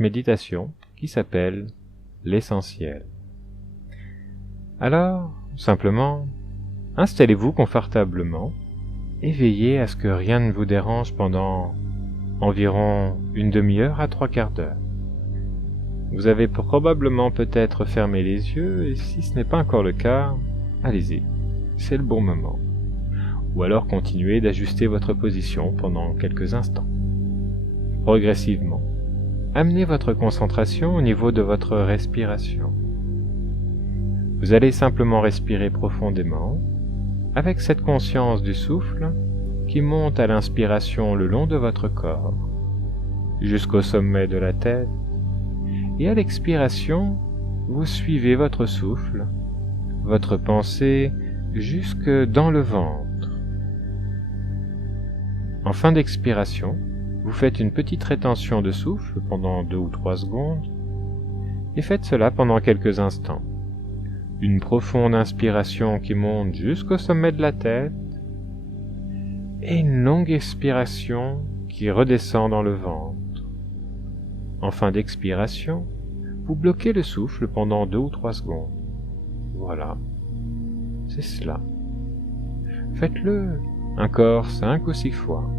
méditation qui s'appelle l'essentiel. Alors, simplement, installez-vous confortablement et veillez à ce que rien ne vous dérange pendant environ une demi-heure à 3/4 d'heure. Vous avez probablement peut-être fermé les yeux et si ce n'est pas encore le cas, allez-y, c'est le bon moment. Ou alors continuez d'ajuster votre position pendant quelques instants. Progressivement, amenez votre concentration au niveau de votre respiration. Vous allez simplement respirer profondément avec cette conscience du souffle qui monte à l'inspiration le long de votre corps, jusqu'au sommet de la tête, et à l'expiration, vous suivez votre souffle, votre pensée jusque dans le ventre. En fin d'expiration, vous faites une petite rétention de souffle pendant 2 ou 3 secondes, et faites cela pendant quelques instants. Une profonde inspiration qui monte jusqu'au sommet de la tête, et une longue expiration qui redescend dans le ventre. En fin d'expiration, vous bloquez le souffle pendant 2 ou 3 secondes. Voilà, c'est cela. Faites-le encore 5 ou 6 fois.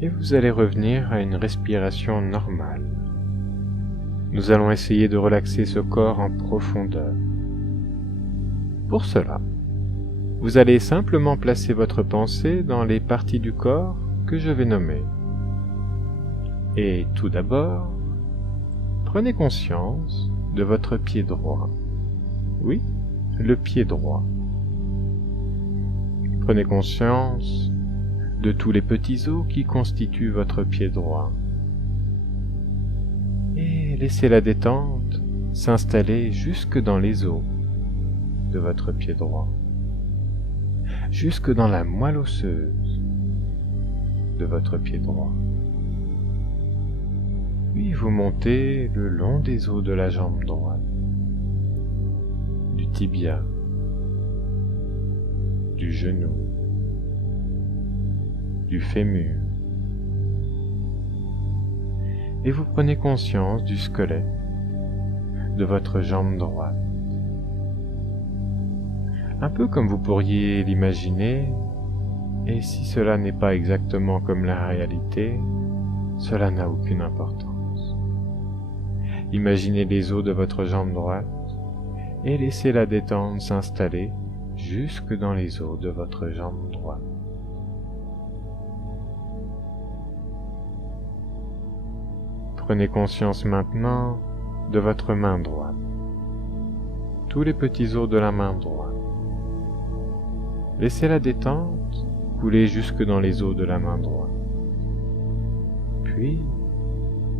Et vous allez revenir à une respiration normale. Nous allons essayer de relaxer ce corps en profondeur. Pour cela, vous allez simplement placer votre pensée dans les parties du corps que je vais nommer. Et tout d'abord, prenez conscience de votre pied droit. Oui, le pied droit. Prenez conscience de tous les petits os qui constituent votre pied droit. Et laissez la détente s'installer jusque dans les os de votre pied droit, jusque dans la moelle osseuse de votre pied droit. Puis vous montez le long des os de la jambe droite, du tibia, du genou, du fémur, et vous prenez conscience du squelette de votre jambe droite. Un peu comme vous pourriez l'imaginer, et si cela n'est pas exactement comme la réalité, cela n'a aucune importance. Imaginez les os de votre jambe droite et laissez la détente s'installer jusque dans les os de votre jambe droite. Prenez conscience maintenant de votre main droite, tous les petits os de la main droite. Laissez la détente couler jusque dans les os de la main droite. Puis,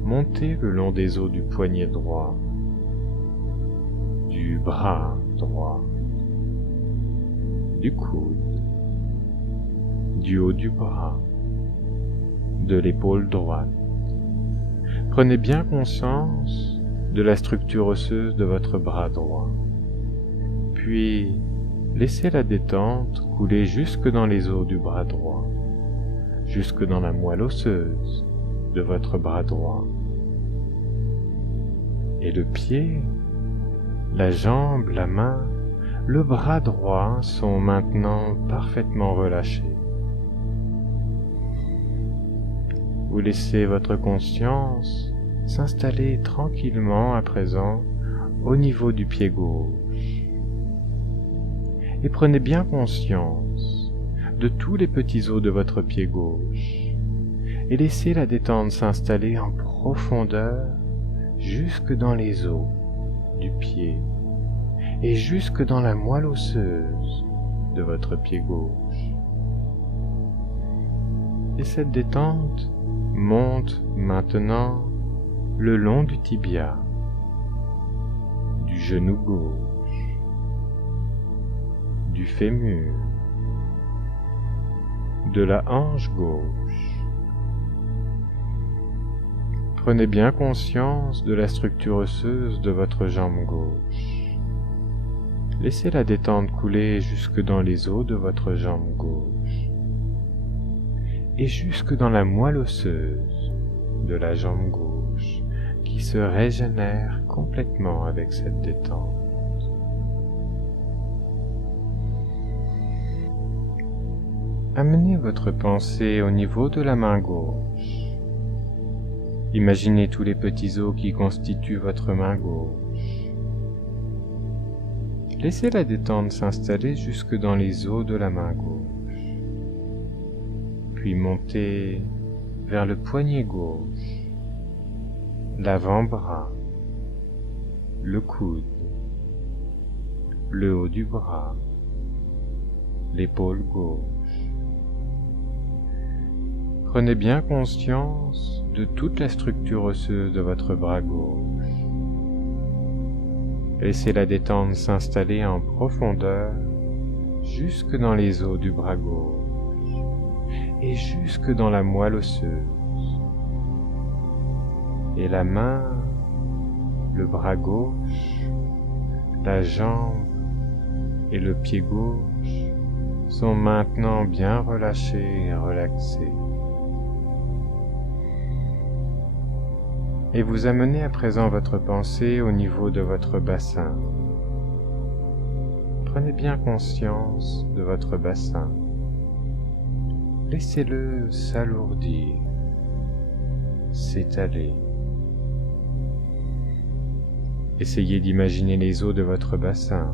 montez le long des os du poignet droit, du bras droit, du coude, du haut du bras, de l'épaule droite. Prenez bien conscience de la structure osseuse de votre bras droit. Puis, laissez la détente couler jusque dans les os du bras droit, jusque dans la moelle osseuse de votre bras droit. Et le pied, la jambe, la main, le bras droit sont maintenant parfaitement relâchés. Vous laissez votre conscience s'installer tranquillement à présent au niveau du pied gauche. Et prenez bien conscience de tous les petits os de votre pied gauche et laissez la détente s'installer en profondeur jusque dans les os du pied et jusque dans la moelle osseuse de votre pied gauche. Et cette détente monte maintenant le long du tibia, du genou gauche, du fémur, de la hanche gauche. Prenez bien conscience de la structure osseuse de votre jambe gauche. Laissez la détente couler jusque dans les os de votre jambe gauche et jusque dans la moelle osseuse de la jambe gauche qui se régénère complètement avec cette détente. Amenez votre pensée au niveau de la main gauche. Imaginez tous les petits os qui constituent votre main gauche. Laissez la détente s'installer jusque dans les os de la main gauche. Puis montez vers le poignet gauche, l'avant-bras, le coude, le haut du bras, l'épaule gauche. Prenez bien conscience de toute la structure osseuse de votre bras gauche. Laissez la détente s'installer en profondeur jusque dans les os du bras gauche et jusque dans la moelle osseuse. Et la main, le bras gauche, la jambe et le pied gauche sont maintenant bien relâchés et relaxés. Et vous amenez à présent votre pensée au niveau de votre bassin. Prenez bien conscience de votre bassin. Laissez-le s'alourdir, s'étaler. Essayez d'imaginer les os de votre bassin.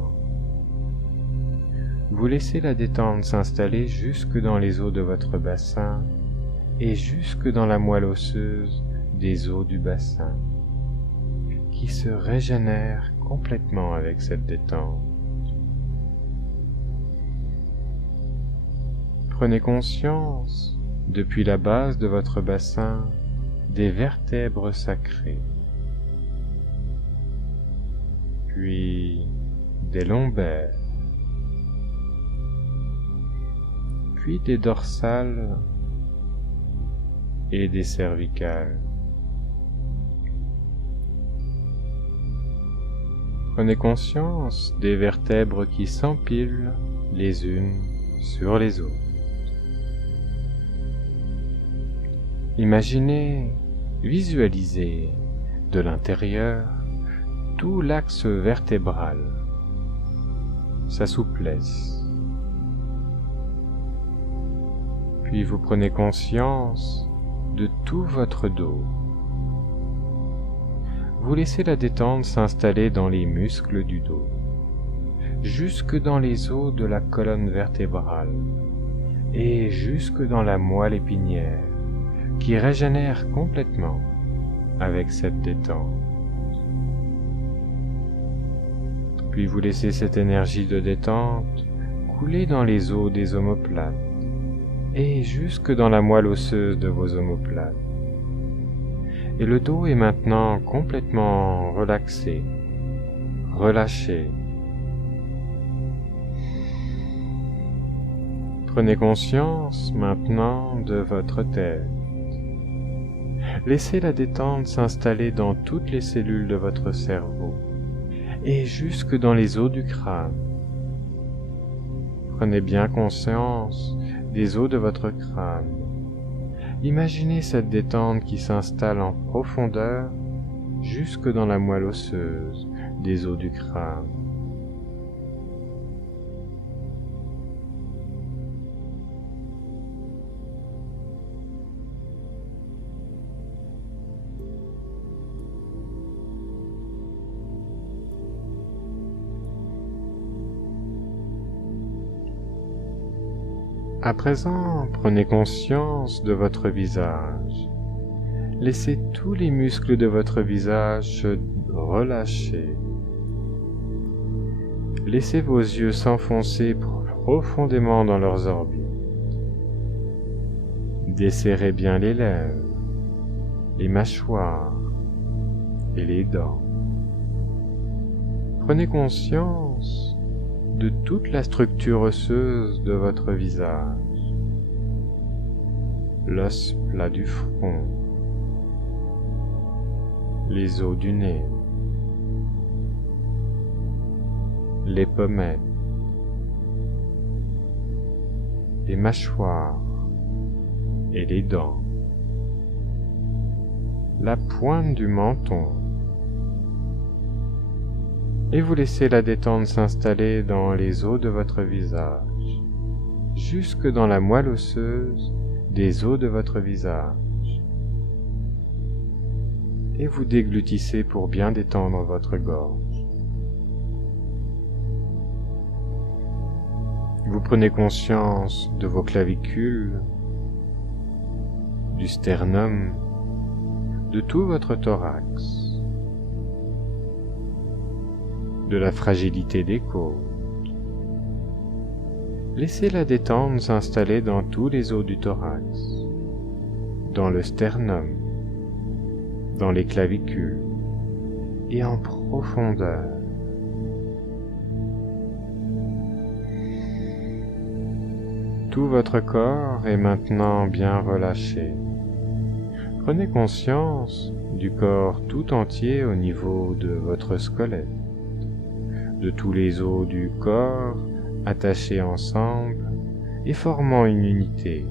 Vous laissez la détente s'installer jusque dans les os de votre bassin et jusque dans la moelle osseuse des os du bassin, qui se régénèrent complètement avec cette détente. Prenez conscience, depuis la base de votre bassin, des vertèbres sacrées, puis des lombaires, puis des dorsales et des cervicales. Prenez conscience des vertèbres qui s'empilent les unes sur les autres. Imaginez, visualisez de l'intérieur tout l'axe vertébral, sa souplesse. Puis vous prenez conscience de tout votre dos. Vous laissez la détente s'installer dans les muscles du dos, jusque dans les os de la colonne vertébrale et jusque dans la moelle épinière qui régénère complètement avec cette détente. Puis vous laissez cette énergie de détente couler dans les os des omoplates et jusque dans la moelle osseuse de vos omoplates. Et le dos est maintenant complètement relaxé, relâché. Prenez conscience maintenant de votre tête. Laissez la détente s'installer dans toutes les cellules de votre cerveau et jusque dans les os du crâne. Prenez bien conscience des os de votre crâne. Imaginez cette détente qui s'installe en profondeur jusque dans la moelle osseuse des os du crâne. À présent, prenez conscience de votre visage. Laissez tous les muscles de votre visage se relâcher. Laissez vos yeux s'enfoncer profondément dans leurs orbites. Desserrez bien les lèvres, les mâchoires et les dents. Prenez conscience de toute la structure osseuse de votre visage, l'os plat du front, les os du nez, les pommettes, les mâchoires et les dents, la pointe du menton. Et vous laissez la détente s'installer dans les os de votre visage, jusque dans la moelle osseuse des os de votre visage. Et vous déglutissez pour bien détendre votre gorge. Vous prenez conscience de vos clavicules, du sternum, de tout votre thorax, de la fragilité des côtes. Laissez la détente s'installer dans tous les os du thorax, dans le sternum, dans les clavicules et en profondeur. Tout votre corps est maintenant bien relâché. Prenez conscience du corps tout entier au niveau de votre squelette, de tous les os du corps attachés ensemble et formant une unité.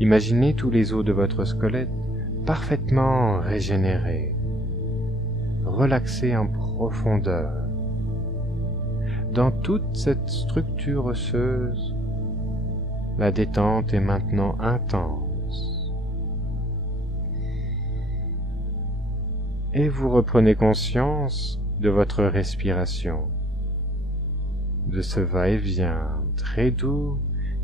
Imaginez tous les os de votre squelette parfaitement régénérés, relaxés en profondeur. Dans toute cette structure osseuse, la détente est maintenant intense. Et vous reprenez conscience de votre respiration, de ce va-et-vient très doux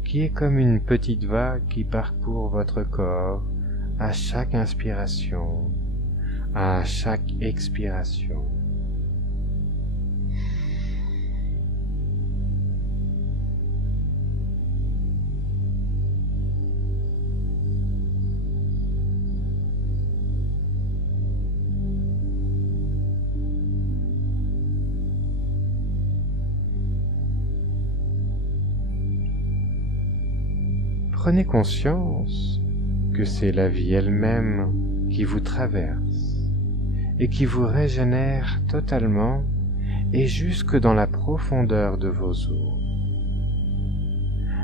qui est comme une petite vague qui parcourt votre corps à chaque inspiration, à chaque expiration. Prenez conscience que c'est la vie elle-même qui vous traverse et qui vous régénère totalement et jusque dans la profondeur de vos os.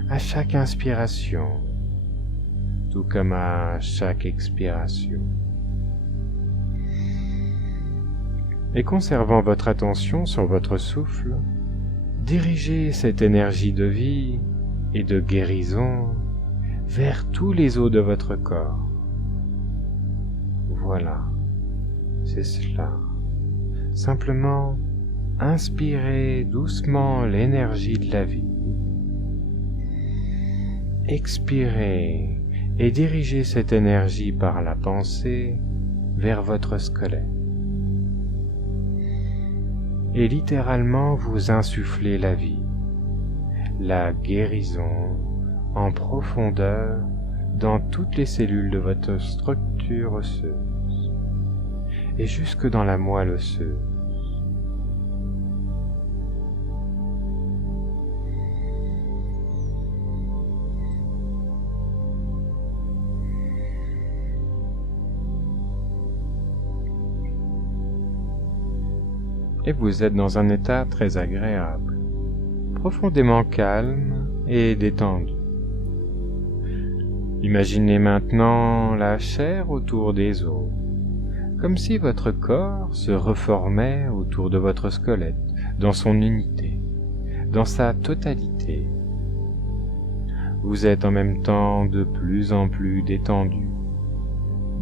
À chaque inspiration, tout comme à chaque expiration. Et conservant votre attention sur votre souffle, dirigez cette énergie de vie et de guérison vers tous les os de votre corps. Voilà, c'est cela. Simplement, inspirez doucement l'énergie de la vie. Expirez et dirigez cette énergie par la pensée vers votre squelette. Et littéralement vous insufflez la vie, la guérison en profondeur dans toutes les cellules de votre structure osseuse et jusque dans la moelle osseuse. et vous êtes dans un état très agréable, profondément calme et détendu. Imaginez maintenant la chair autour des os, comme si votre corps se reformait autour de votre squelette, dans son unité, dans sa totalité. Vous êtes en même temps de plus en plus détendu,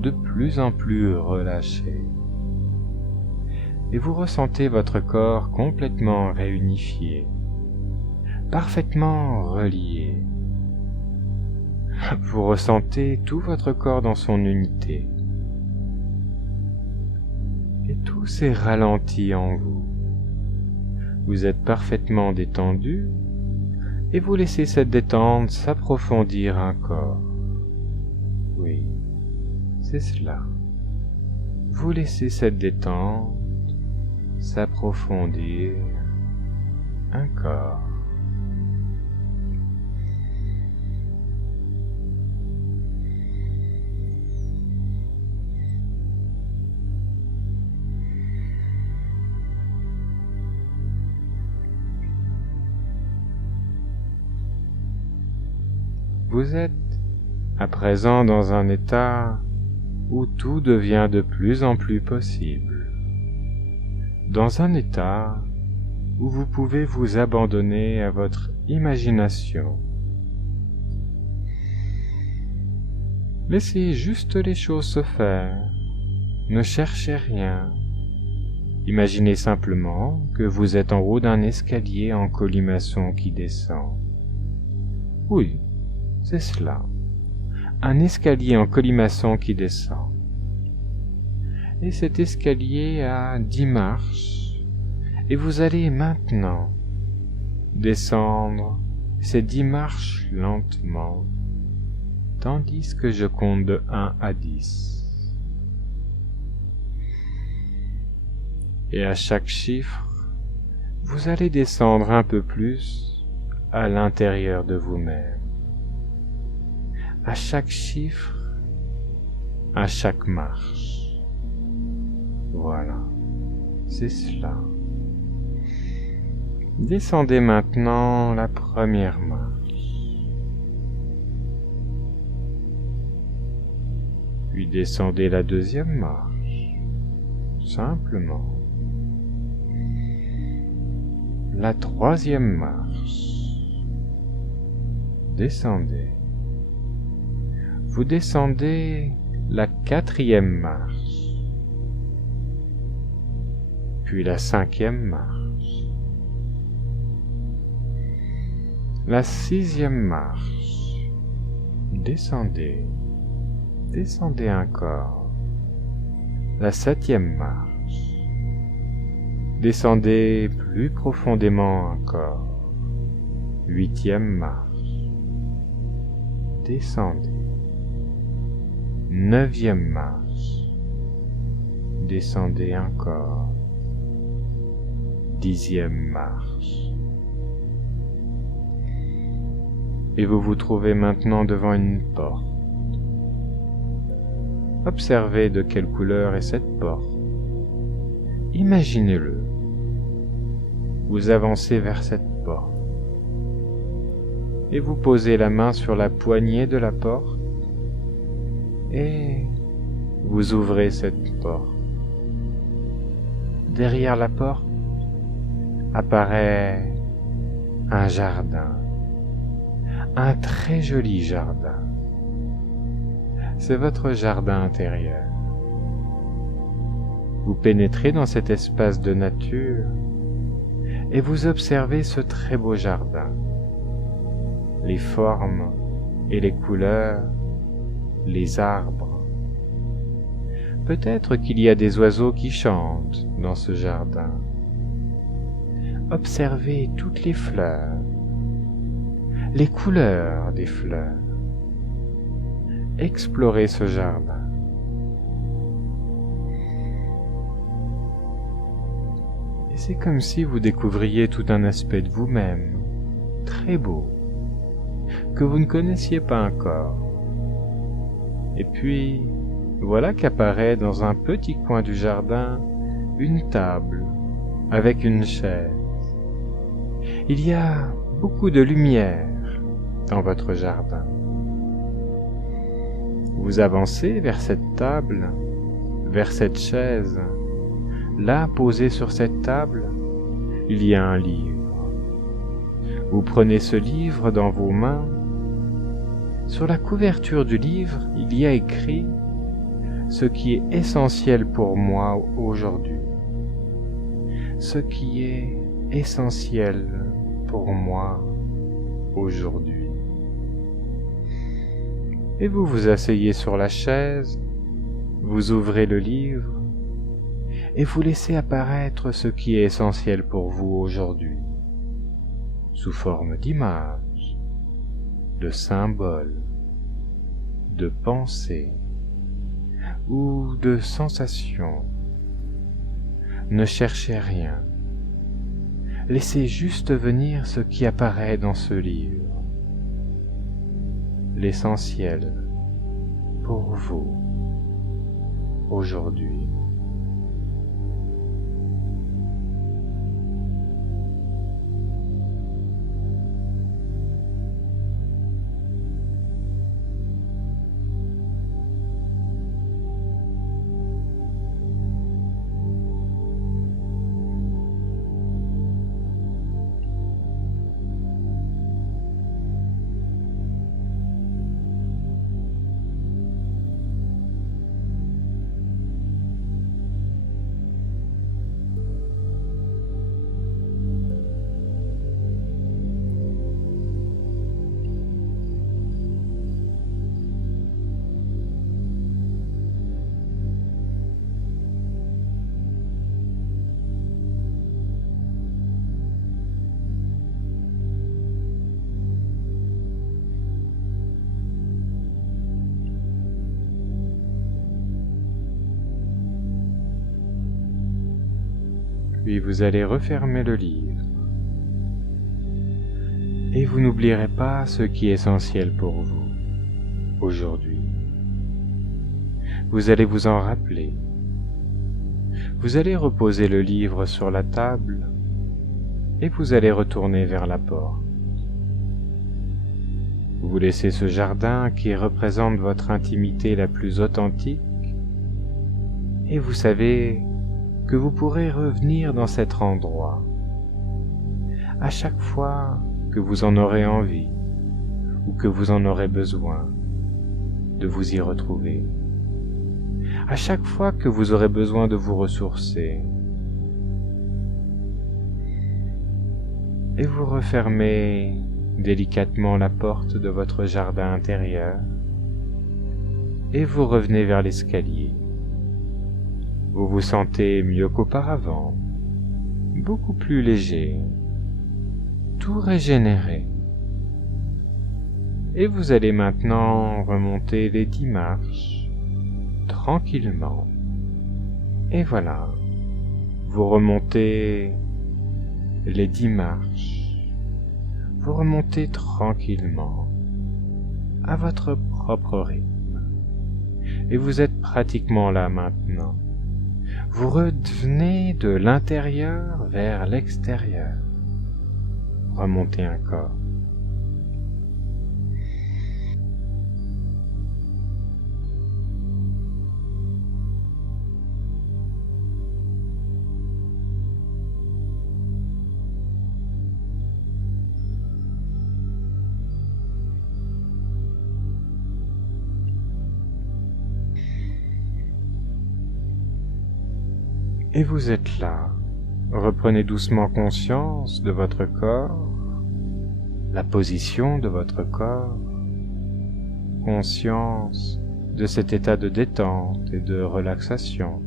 de plus en plus relâché. Et vous ressentez votre corps complètement réunifié, parfaitement relié. Vous ressentez tout votre corps dans son unité. Et tout s'est ralenti en vous. Vous êtes parfaitement détendu et vous laissez cette détente s'approfondir encore. Oui, c'est cela. Vous laissez cette détente s'approfondir encore. Vous êtes à présent dans un état où tout devient de plus en plus possible, dans un état où vous pouvez vous abandonner à votre imagination. Laissez juste les choses se faire, ne cherchez rien. Imaginez simplement que vous êtes en haut d'un escalier en colimaçon qui descend. Oui, c'est cela, un escalier en colimaçon qui descend. Et cet escalier a 10 marches, et vous allez maintenant descendre ces 10 marches lentement, tandis que je compte de 1 à 10. Et à chaque chiffre, vous allez descendre un peu plus à l'intérieur de vous-même. À chaque chiffre, à chaque marche. Voilà, c'est cela. Descendez maintenant la première marche. Puis descendez la deuxième marche, simplement. La troisième marche. Descendez. Vous descendez la quatrième marche, puis la cinquième marche, la sixième marche, descendez, descendez encore, la septième marche, descendez plus profondément encore, huitième marche, descendez. 9e marche, descendez encore, 10e marche. Et vous vous trouvez maintenant devant une porte. Observez de quelle couleur est cette porte. Imaginez-le. Vous avancez vers cette porte. Et vous posez la main sur la poignée de la porte. Et vous ouvrez cette porte. Derrière la porte apparaît un jardin, un très joli jardin. C'est votre jardin intérieur. Vous pénétrez dans cet espace de nature et vous observez ce très beau jardin, les formes et les couleurs, les arbres. Peut-être qu'il y a des oiseaux qui chantent dans ce jardin. Observez toutes les fleurs, les couleurs des fleurs. Explorez ce jardin. Et c'est comme si vous découvriez tout un aspect de vous-même, très beau, que vous ne connaissiez pas encore. Et puis, voilà qu'apparaît dans un petit coin du jardin une table avec une chaise. Il y a beaucoup de lumière dans votre jardin. Vous avancez vers cette table, vers cette chaise. Là, posé sur cette table, il y a un livre. Vous prenez ce livre dans vos mains. Sur la couverture du livre, il y a écrit « Ce qui est essentiel pour moi aujourd'hui ». Ce qui est essentiel pour moi aujourd'hui. Et vous vous asseyez sur la chaise, vous ouvrez le livre et vous laissez apparaître ce qui est essentiel pour vous aujourd'hui, sous forme d'images, de symboles, de pensées ou de sensations. Ne cherchez rien. Laissez juste venir ce qui apparaît dans ce livre. L'essentiel pour vous aujourd'hui. Puis vous allez refermer le livre. Et vous n'oublierez pas ce qui est essentiel pour vous aujourd'hui. Vous allez vous en rappeler. Vous allez reposer le livre sur la table et vous allez retourner vers la porte. Vous laissez ce jardin qui représente votre intimité la plus authentique et vous savez que vous pourrez revenir dans cet endroit à chaque fois que vous en aurez envie ou que vous en aurez besoin de vous y retrouver, à chaque fois que vous aurez besoin de vous ressourcer. Et vous refermez délicatement la porte de votre jardin intérieur et vous revenez vers l'escalier. Vous vous sentez mieux qu'auparavant, beaucoup plus léger, tout régénéré. Et vous allez maintenant remonter les 10 marches, tranquillement. Et voilà, vous remontez les 10 marches. Vous remontez tranquillement, à votre propre rythme. Et vous êtes pratiquement là maintenant. Vous revenez de l'intérieur vers l'extérieur. Remontez encore. Et vous êtes là. Reprenez doucement conscience de votre corps, la position de votre corps, conscience de cet état de détente et de relaxation,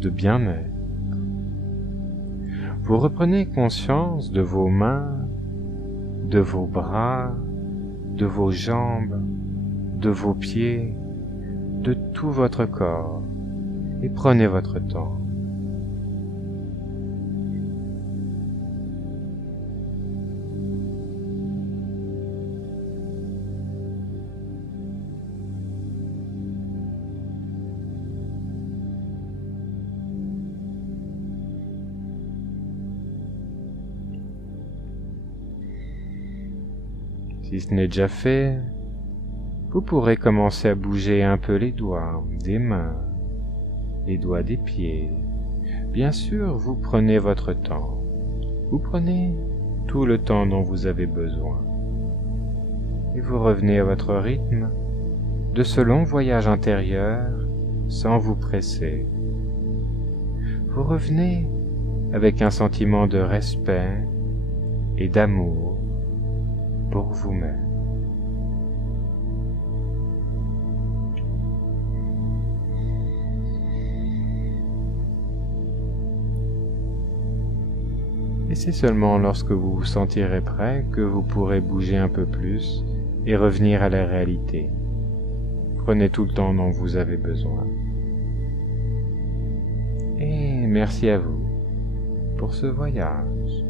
de bien-être. Vous reprenez conscience de vos mains, de vos bras, de vos jambes, de vos pieds, de tout votre corps, et prenez votre temps. Si ce n'est déjà fait, vous pourrez commencer à bouger un peu les doigts des mains, les doigts des pieds. Bien sûr, vous prenez votre temps. Vous prenez tout le temps dont vous avez besoin. Et vous revenez à votre rythme de ce long voyage intérieur sans vous presser. Vous revenez avec un sentiment de respect et d'amour pour vous-même. Et c'est seulement lorsque vous vous sentirez prêt que vous pourrez bouger un peu plus et revenir à la réalité. Prenez tout le temps dont vous avez besoin. Et merci à vous pour ce voyage.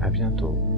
À bientôt.